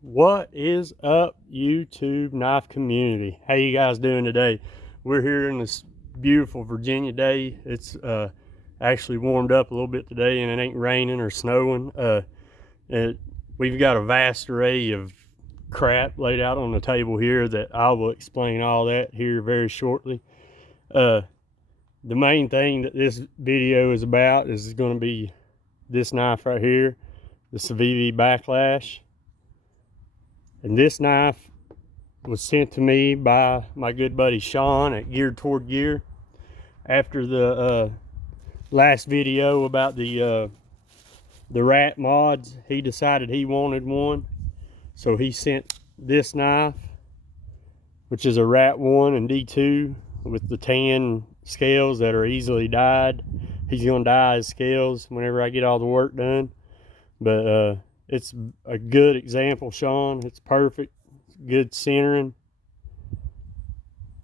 What is up, YouTube knife community? How you guys doing today? We're here in this beautiful Virginia day. It's actually warmed up a little bit today, and it ain't raining or snowing. We've got a vast array of crap laid out on the table here that I will explain all that here very shortly. The main thing that this video is about is going to be this knife right here, the Civivi Backlash. And this knife was sent to me by my good buddy Sean at Geared Toward Gear. After the last video about the rat mods, he decided he wanted one. So he sent this knife, which is a rat 1 and D2 with the tan scales that are easily dyed. He's gonna dye his scales whenever I get all the work done. But it's a good example, Sean. It's perfect, good centering.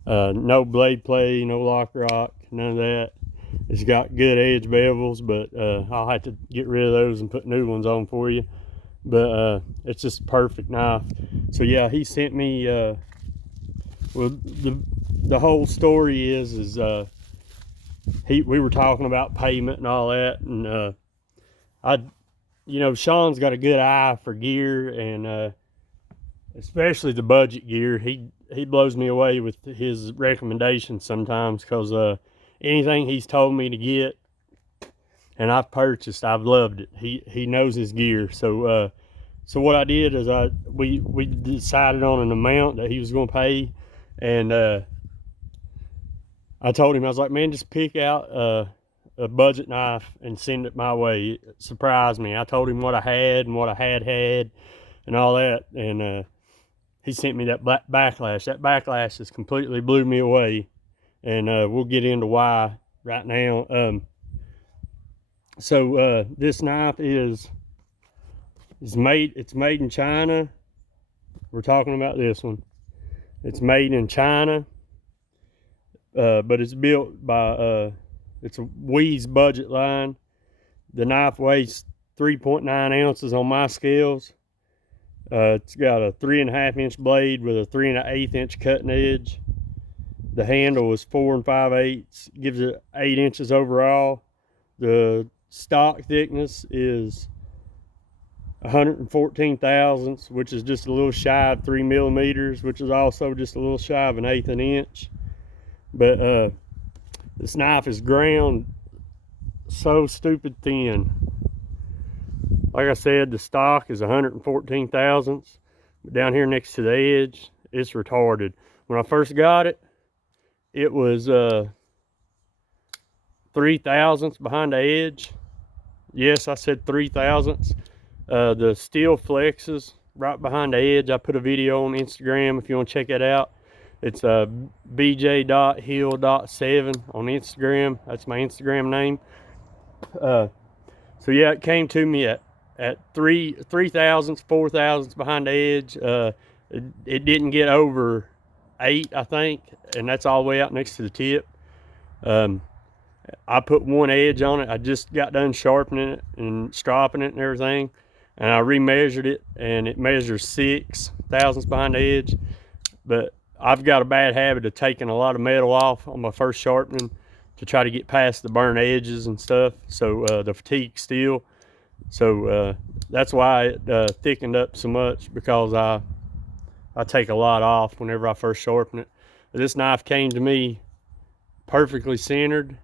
No blade play, no lock rock, none of that. It's got good edge bevels, but I'll have to get rid of those and put new ones on for you. But it's just a perfect knife. So yeah, he sent me. Well, the whole story is we were talking about payment and all that, and Sean's got a good eye for gear, and especially the budget gear. He blows me away with his recommendations sometimes, because anything he's told me to get and I've purchased, I've loved it. He knows his gear. So what I did is we decided on an amount that he was going to pay, and I told him, I was like, man, just pick out a budget knife and send it my way. It surprised me. I told him what I had and what I had and all that, and he sent me that Backlash. That Backlash has completely blew me away, and we'll get into why right now. So this knife is made. It's made in China. We're talking about this one. It's made in China, but it's built by it's a Wee's budget line. The knife weighs 3.9 ounces on my scales. It's got a 3.5 inch blade with a 3 1/8 inch cutting edge. The handle is 4 5/8, gives it 8 inches overall. The stock thickness is 114 thousandths, which is just a little shy of 3 millimeters, which is also just a little shy of 1/8 inch. But this knife is ground so stupid thin. Like I said, the stock is 114 thousandths, but down here next to the edge, it's retarded. When I first got it, it was 3 thousandths behind the edge. Yes, I said 3 thousandths. The steel flexes right behind the edge. I put a video on Instagram if you want to check it out. It's bj.hill.7 on Instagram. That's my Instagram name. So yeah, it came to me at 3 thousandths, 4 thousandths behind the edge. It didn't get over 8, I think, and that's all the way out next to the tip. I put one edge on it. I just got done sharpening it and stropping it and everything, and I remeasured it, and it measures 6 thousandths behind the edge. But I've got a bad habit of taking a lot of metal off on my first sharpening to try to get past the burnt edges and stuff. So the fatigue steel. So that's why it thickened up so much, because I take a lot off whenever I first sharpen it. But this knife came to me perfectly centered.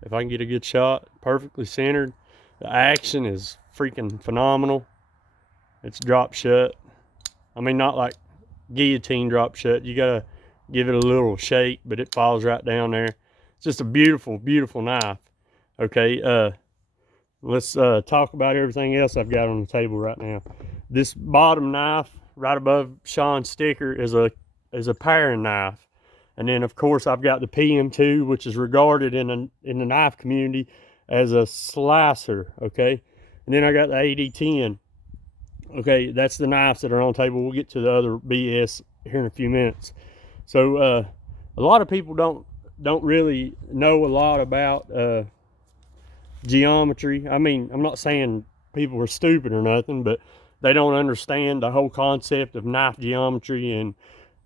If I can get a good shot, perfectly centered. The action is freaking phenomenal. It's drop shut. I mean, not like guillotine drop shut. You gotta give it a little shake, but it falls right down there. It's just a beautiful, beautiful knife. Okay, let's talk about everything else I've got on the table right now. This bottom knife right above Sean's sticker is a paring knife. And then of course I've got the PM2, which is regarded in the knife community as a slicer. Okay, and then I got the AD10. Okay, that's the knives that are on the table. We'll get to the other BS here in a few minutes. So a lot of people don't really know a lot about geometry. I mean, I'm not saying people are stupid or nothing, but they don't understand the whole concept of knife geometry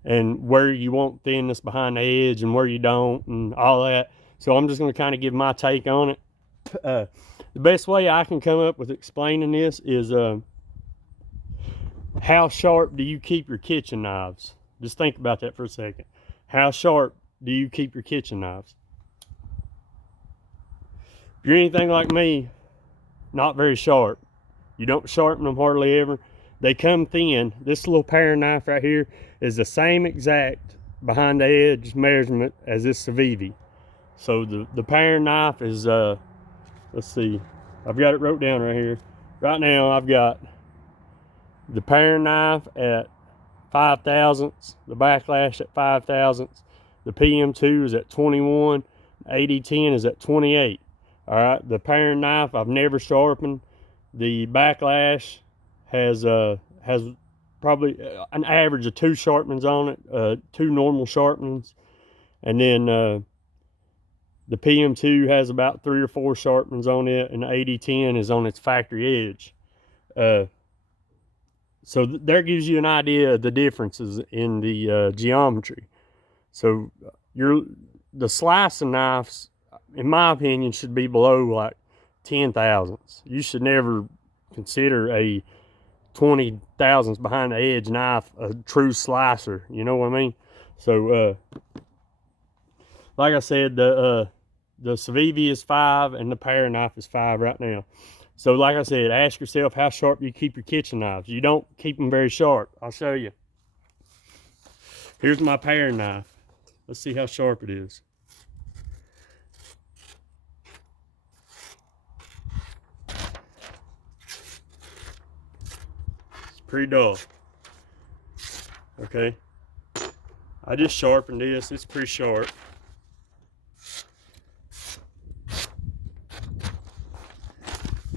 and where you want thinness behind the edge and where you don't and all that. So I'm just going to kind of give my take on it. The best way I can come up with explaining this is how sharp do you keep your kitchen knives? Just think about that for a second. How sharp do you keep your kitchen knives? If you're anything like me, not very sharp. You don't sharpen them hardly ever. They come thin. This little paring knife right here is the same exact behind the edge measurement as this Civivi. So the paring knife is, let's see, I've got it wrote down right here. Right now I've got the paring knife at 5 thousandths, the Backlash at 5 thousandths, the PM2 is at 21, 8010 is at 28. All right, the paring knife I've never sharpened. The Backlash has probably an average of 2 sharpenings on it, 2 normal sharpenings, and then the PM2 has about 3 or 4 sharpenings on it, and the 8010 is on its factory edge. So that gives you an idea of the differences in the geometry. So the slicing knives, in my opinion, should be below like 10 thousandths. You should never consider a 20 thousandths behind the edge knife a true slicer. You know what I mean? So like I said, the Civivi is 5 and the paring knife is 5 right now. So like I said, ask yourself how sharp you keep your kitchen knives. You don't keep them very sharp. I'll show you. Here's my paring knife. Let's see how sharp it is. It's pretty dull. Okay. I just sharpened this. It's pretty sharp.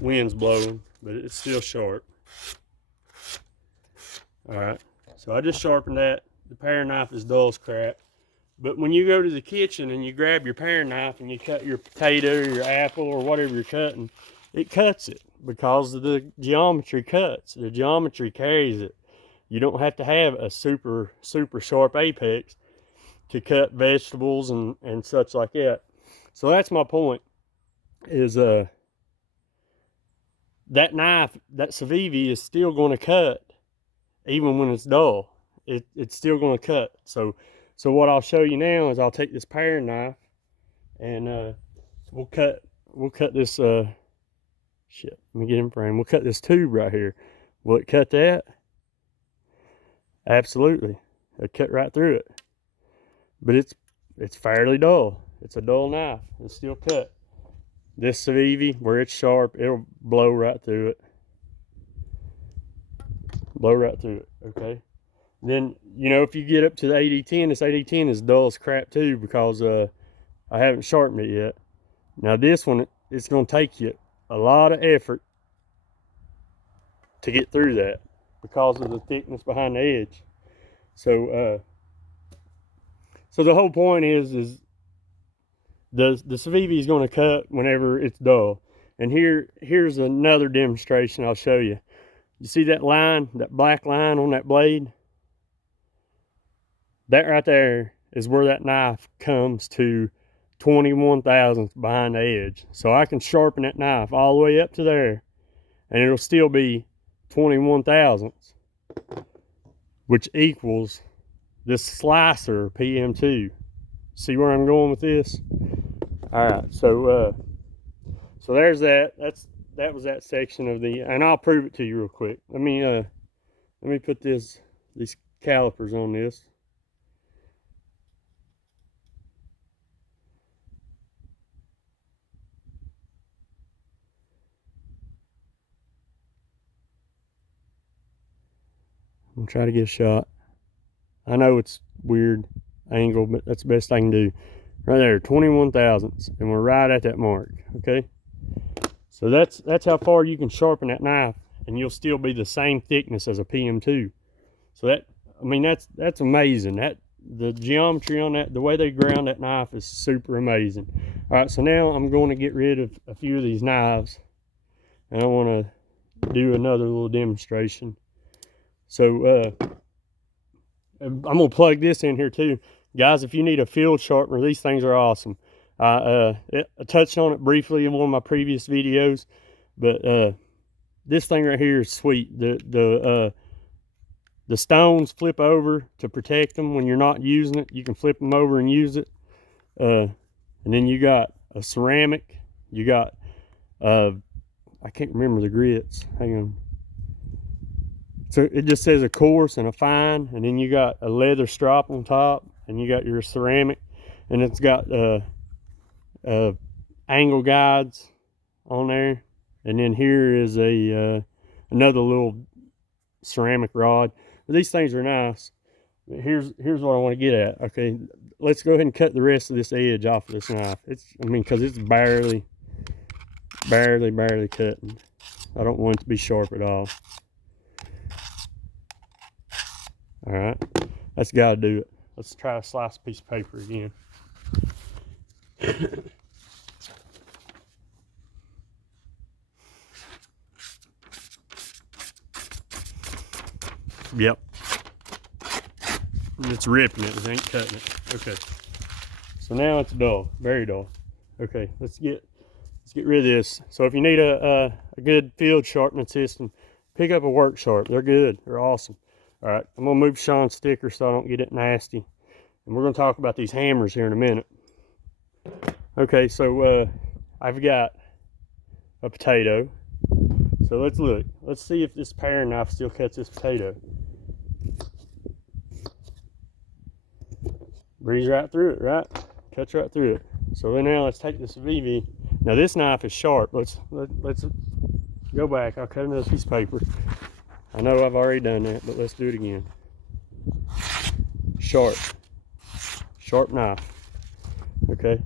Wind's blowing, but it's still sharp. All right, so I just sharpened that. The paring knife is dull as crap. But when you go to the kitchen and you grab your paring knife and you cut your potato or your apple or whatever you're cutting, it cuts it because of the geometry cuts. The geometry carries it. You don't have to have a super sharp apex to cut vegetables and such like that. So that's my point, is that knife, that Civivi, is still going to cut even when it's dull. It's still going to cut. So what I'll show you now is I'll take this paring knife and we'll cut this shit. Let me get in frame. We'll cut this tube right here. Will it cut that? Absolutely. It'll cut right through it. But it's fairly dull. It's a dull knife. It's still cut. This Civivi, where it's sharp, it'll blow right through it. Blow right through it, okay? Then, you know, if you get up to the 8010, this 8010 is dull as crap too because I haven't sharpened it yet. Now this one, it's going to take you a lot of effort to get through that because of the thickness behind the edge. So the whole point is the Civivi is going to cut whenever it's dull. And here's another demonstration I'll show you. You see that line, that black line on that blade? That right there is where that knife comes to 21 thousandths behind the edge. So I can sharpen that knife all the way up to there and it'll still be 21 thousandths, which equals this slicer PM2. See where I'm going with this? All right, so there's that. That was that section of the, and I'll prove it to you real quick. Let me put these calipers on this. I'm gonna try to get a shot. I know it's weird angle, but that's the best I can do. Right there, 21 thousandths, and we're right at that mark, okay? So that's how far you can sharpen that knife, and you'll still be the same thickness as a PM2. So that's amazing. The geometry on that, the way they ground that knife is super amazing. All right, so now I'm going to get rid of a few of these knives, and I want to do another little demonstration So I'm gonna plug this in here too, guys. If you need a field sharpener, these things are awesome. I touched on it briefly in one of my previous videos, but this thing right here is sweet. The stones flip over to protect them when you're not using it. You can flip them over and use it. And then you got a ceramic. You got I can't remember the grits. Hang on. So it just says a coarse and a fine, and then you got a leather strap on top, and you got your ceramic, and it's got angle guides on there, and then here is a another little ceramic rod. But these things are nice. But here's what I want to get at. Okay, let's go ahead and cut the rest of this edge off of this knife. Because it's barely cutting. I don't want it to be sharp at all. All right, that's got to do it. Let's try to slice a piece of paper again. Yep. It's ripping it ain't cutting it. Okay. So now it's dull, very dull. Okay, let's get rid of this. So if you need a good field sharpening system, pick up a work sharp. They're good. They're awesome. All right, I'm gonna move Sean's sticker so I don't get it nasty. And we're gonna talk about these hammers here in a minute. Okay, so I've got a potato. So let's look. Let's see if this paring knife still cuts this potato. Breeze right through it, right? Cuts right through it. So then now let's take this Civivi. Now this knife is sharp. Let's go back. I'll cut another piece of paper. I know I've already done that, but let's do it again. Sharp knife. Okay.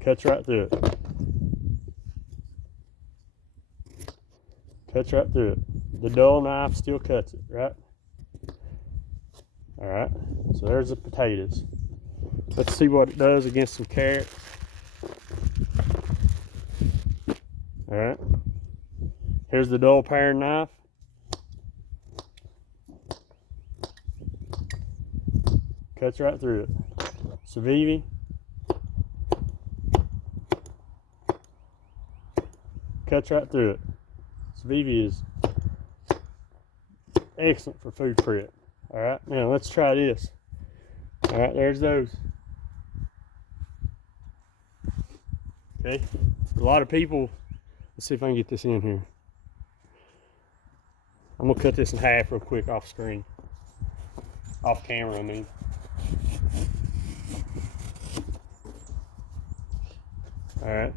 Cuts right through it. Cuts right through it. The dull knife still cuts it, right? All right. So there's the potatoes. Let's see what it does against some carrots. All right. Here's the dull paring knife. Cuts right through it. Civivi. Cuts right through it. Civivi is excellent for food prep. All right, now let's try this. All right, there's those. Okay, a lot of people, let's see if I can get this in here. I'm gonna cut this in half real quick off screen. Off camera, I mean. All right.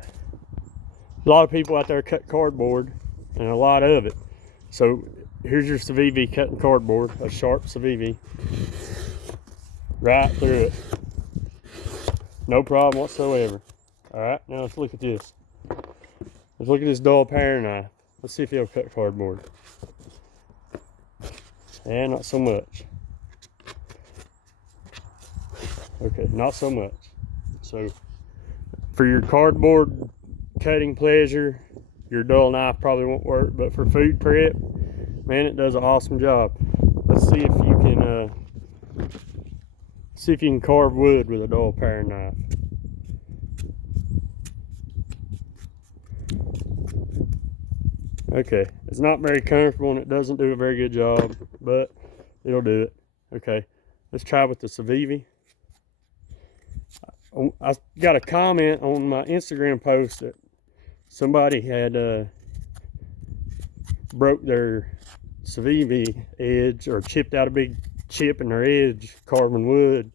A lot of people out there cut cardboard, and a lot of it. So here's your Civivi cutting cardboard, a sharp Civivi. Right through it. No problem whatsoever. All right, now let's look at this. Let's look at this dull paring knife. Let's see if it'll cut cardboard. And not so much. Okay, not so much. So for your cardboard cutting pleasure, your dull knife probably won't work, but for food prep, man, it does an awesome job. Let's see if you can carve wood with a dull paring knife. Okay, it's not very comfortable and it doesn't do a very good job, but it'll do it. Okay, let's try with the Civivi. I got a comment on my Instagram post that somebody had broke their Civivi edge or chipped out a big chip in their edge carving wood.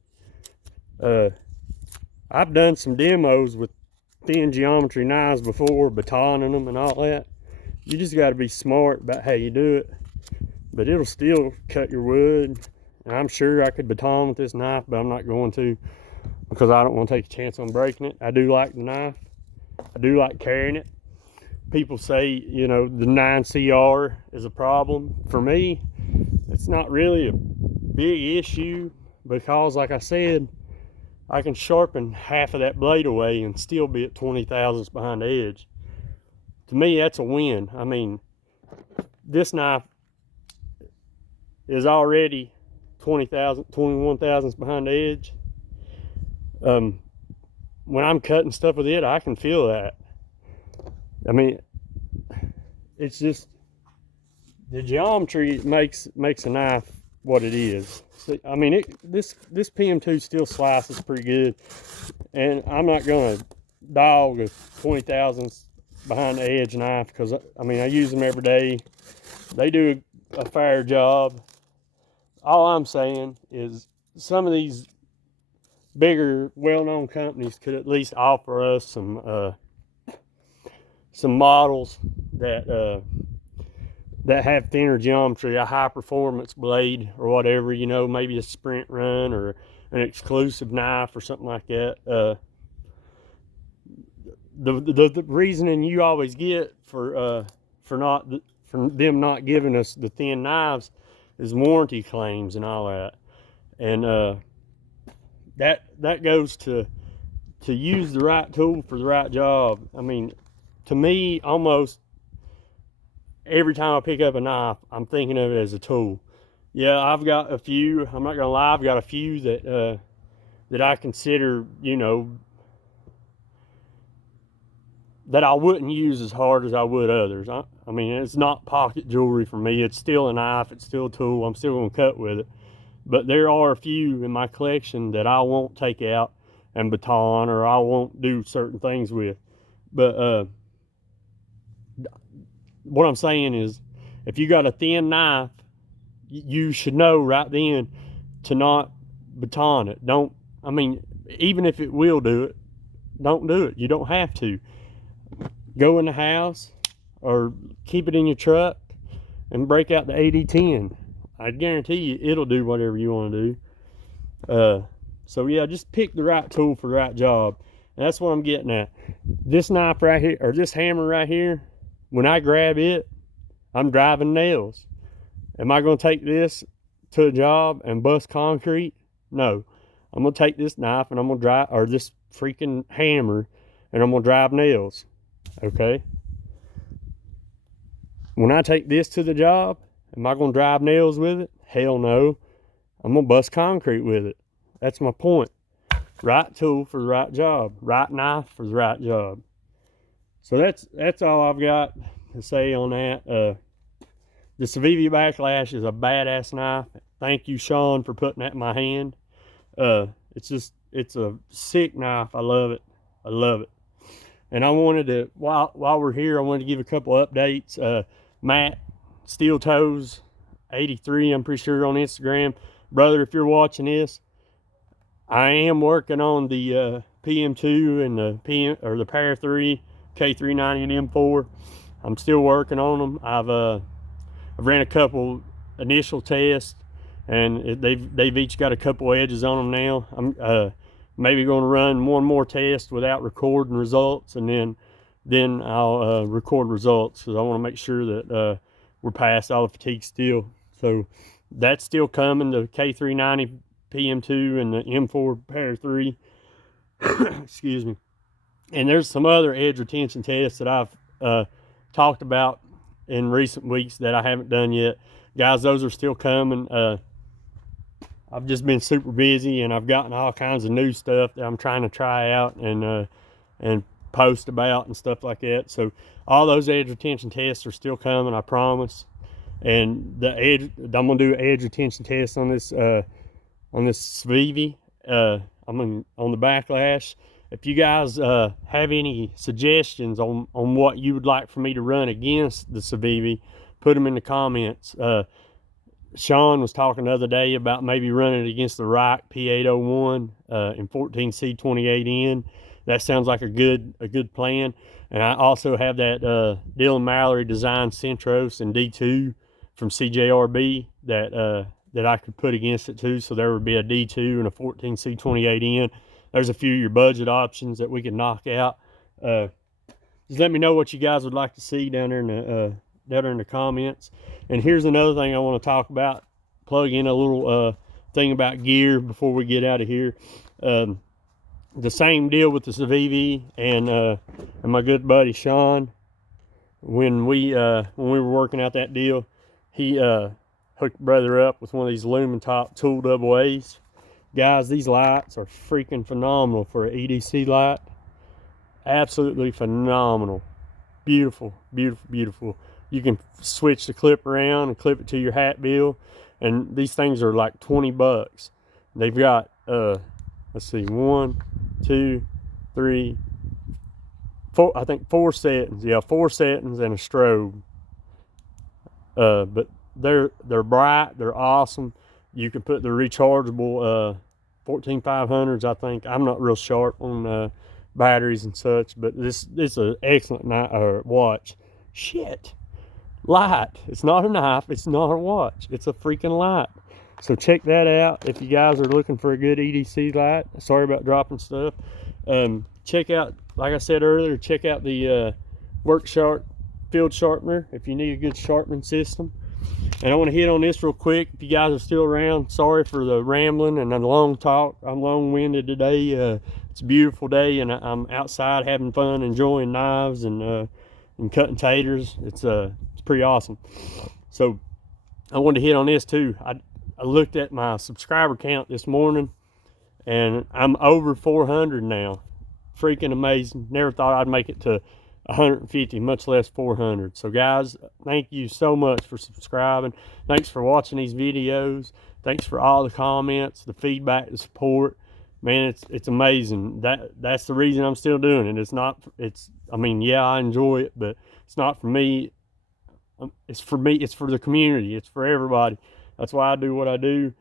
I've done some demos with thin geometry knives before, batoning them and all that. You just got to be smart about how you do it, but it'll still cut your wood. And I'm sure I could baton with this knife, but I'm not going to, because I don't want to take a chance on breaking it. I do like the knife. I do like carrying it. People say, you know, the 9CR is a problem. For me, it's not really a big issue, because like I said, I can sharpen half of that blade away and still be at 20 thousandths behind the edge. To me, that's a win. I mean, this knife is already 21 thousandths behind the edge. When I'm cutting stuff with it, I can feel that. I mean, it's just the geometry makes a knife what it is. So, I mean, this PM2 still slices pretty good, and I'm not gonna dog a 20 thousandths behind the edge knife, because I mean, I use them every day. They do a fair job. All I'm saying is some of these bigger, well-known companies could at least offer us some models that have thinner geometry, a high-performance blade or whatever, you know, maybe a sprint run or an exclusive knife or something like that. The reasoning you always get for them not giving us the thin knives is warranty claims and all that, and that goes to use the right tool for the right job. I mean, to me, almost every time I pick up a knife, I'm thinking of it as a tool. Yeah, I've got a few. I'm not gonna lie, I've got a few that I consider, you know, that I wouldn't use as hard as I would others. I mean, it's not pocket jewelry for me. It's still a knife. It's still a tool. I'm still gonna cut with it. But there are a few in my collection that I won't take out and baton, or I won't do certain things with. But what I'm saying is, if you got a thin knife, you should know right then to not baton it. Don't, I mean, even if it will do it, don't do it. You don't have to. Go in the house or keep it in your truck and break out the AD10. I guarantee you it'll do whatever you want to do. So yeah, just pick the right tool for the right job. And that's what I'm getting at. This knife right here, or this hammer right here, when I grab it, I'm driving nails. Am I going to take this to a job and bust concrete? No. I'm going to take this knife and I'm going to drive, or this freaking hammer, and I'm going to drive nails. Okay? When I take this to the job, am I going to drive nails with it? Hell no. I'm going to bust concrete with it. That's my point. Right tool for the right job. Right knife for the right job. So that's all I've got to say on that. The Civivi Backlash is a badass knife. Thank you, Sean, for putting that in my hand. It's a sick knife. I love it. I love it. And I wanted to, while we're here, I wanted to give a couple updates. Matt Steel Toes 83, I'm pretty sure, on Instagram. Brother, if you're watching this, I am working on the PM2 and the Power 3 K390 and M4. I'm still working on them. I've ran a couple initial tests, and they've each got a couple edges on them now. I'm maybe going to run one more test without recording results, and then I'll record results, because I want to make sure that we're past all the fatigue steel. So that's still coming, the K390 PM2 and the M4 Power 3. Excuse me. And there's some other edge retention tests that I've talked about in recent weeks that I haven't done yet. Guys, those are still coming. I've just been super busy, and I've gotten all kinds of new stuff that I'm trying to try out and post about and stuff like that. So all those edge retention tests are still coming, I promise. And I'm gonna do an edge retention test on this Civivi. I'm on the Backlash. If you guys have any suggestions on what you would like for me to run against the Civivi, put them in the comments. Sean was talking the other day about maybe running it against the Reich P801 in 14C28N. That sounds like a good plan. And I also have that Dylan Mallory designed Centros and D2 from CJRB that I could put against it too. So there would be a D2 and a 14C28N. There's a few of your budget options that we can knock out. Just let me know what you guys would like to see down there in the comments. And here's another thing I want to talk about. Plug in a little thing about gear before we get out of here. The same deal with the Civivi and my good buddy Sean. when we were working out that deal, he hooked brother up with one of these Lumentop tool double A's. Guys, these lights are freaking phenomenal for an EDC light. Absolutely phenomenal. Beautiful, beautiful, beautiful. You can switch the clip around and clip it to your hat bill, and these things are like 20 bucks. They've got let's see, 1, 2, 3, 4, I think 4 settings. Yeah, 4 settings and a strobe. But they're bright, they're awesome. You can put the rechargeable 14500s, I think. I'm not real sharp on batteries and such, but this is an excellent watch. Shit, light. It's not a knife, it's not a watch, it's a freaking light. So check that out if you guys are looking for a good EDC light. Sorry about dropping stuff. Check out, like I said earlier, check out the Work Sharp field sharpener if you need a good sharpening system. And I want to hit on this real quick. If you guys are still around, sorry for the rambling and the long talk. I'm long-winded today. It's a beautiful day, and I'm outside having fun, enjoying knives and cutting taters. It's pretty awesome. So I wanted to hit on this too. I looked at my subscriber count this morning, and I'm over 400 now. Freaking amazing. Never thought I'd make it to 150, much less 400. So guys, thank you so much for subscribing. Thanks for watching these videos. Thanks for all the comments, the feedback, the support. Man, it's amazing. That's the reason I'm still doing it. I mean, yeah, I enjoy it, but it's not for me. It's for me. It's for the community. It's for everybody. That's why I do what I do.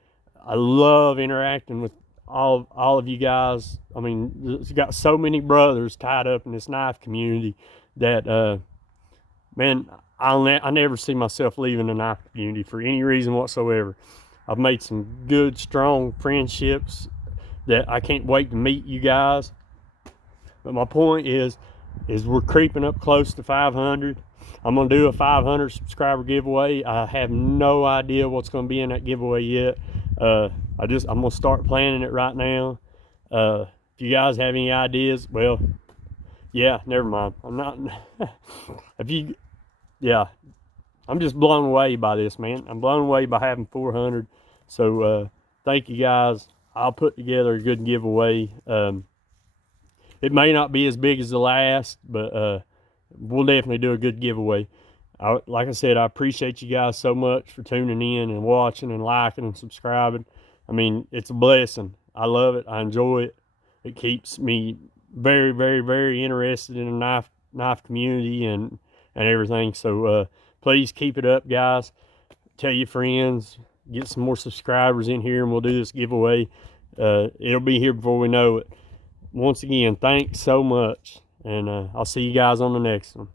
I love interacting with all of you guys. I mean, it's got so many brothers tied up in this knife community that man, I never see myself leaving the knife community for any reason whatsoever. I've made some good, strong friendships that I can't wait to meet you guys. But my point is we're creeping up close to 500. I'm gonna do a 500 subscriber giveaway. I have no idea what's gonna be in that giveaway yet. I'm gonna start planning it right now. If you guys have any ideas, well, yeah, never mind. I'm not. Yeah, I'm just blown away by this, man. I'm blown away by having 400. So thank you guys. I'll put together a good giveaway. It may not be as big as the last, but we'll definitely do a good giveaway. Like I said, I appreciate you guys so much for tuning in and watching and liking and subscribing. I mean, it's a blessing. I love it. I enjoy it. It keeps me very, very, very interested in the knife community and everything. So please keep it up, guys. Tell your friends. Get some more subscribers in here, and we'll do this giveaway. It'll be here before we know it. Once again, thanks so much, and I'll see you guys on the next one.